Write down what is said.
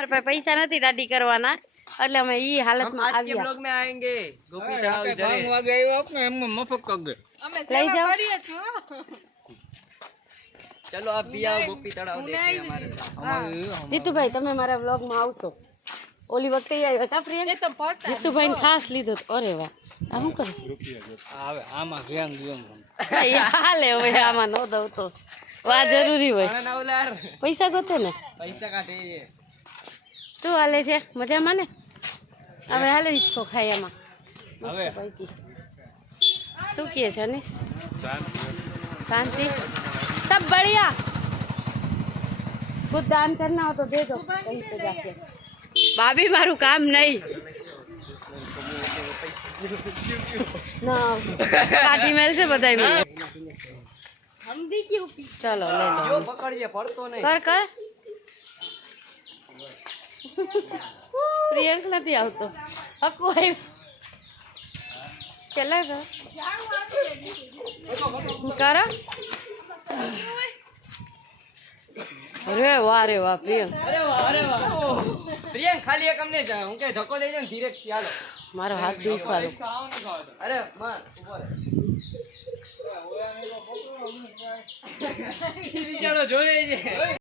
हमारे पास पैसा नहीं दादी करवाना એટલે અમે ઈ હાલતમાં आज के ब्लॉग में आएंगे गोपी तलाव इधर है वागे आयो आपने हम मफत कर दे અમે સેવા કરીએ છો चलो आप भी आओ गोपी तलाव देखने हमारे साथ જીતુભાઈ તમે મારા વ્લોગમાં આવશો ઓલી વખતે આવ્યા હતા પ્રિય એ તો પડતા જીતુભાઈને ખાસ લીધો અરે વાહ આ શું કરે આવે આમાં ધ્યાન દિયો હાલે હવે આમાં નો દઉં તો વા જરૂરી હોય ना उलार પૈસા ગોતે ને पैसा काटे શું હાલે છે મજામાં ને હવે હાલો હિચકો ખાય એમાં હવે શું કહે છે અનીશ शांति सब बढ़िया कुछ दान करना हो तो दे दो कहीं पे जाके भाभी मारू काम नहीं ना पार्टी मेल से बताई मुझे हम भी क्यों चलो ले लो जो पकड़िए पड़तो नहीं कर कर प्रियंक नहीं आवतो हकू आई चला कर करो अरे वाह प्रियंक अरे वाह प्रियंक खाली एक हमने हूं के धक्को दे दे धीरे चालो मारो हाथ दुखवा लो अरे मां ऊपर चलो જોઈએ છે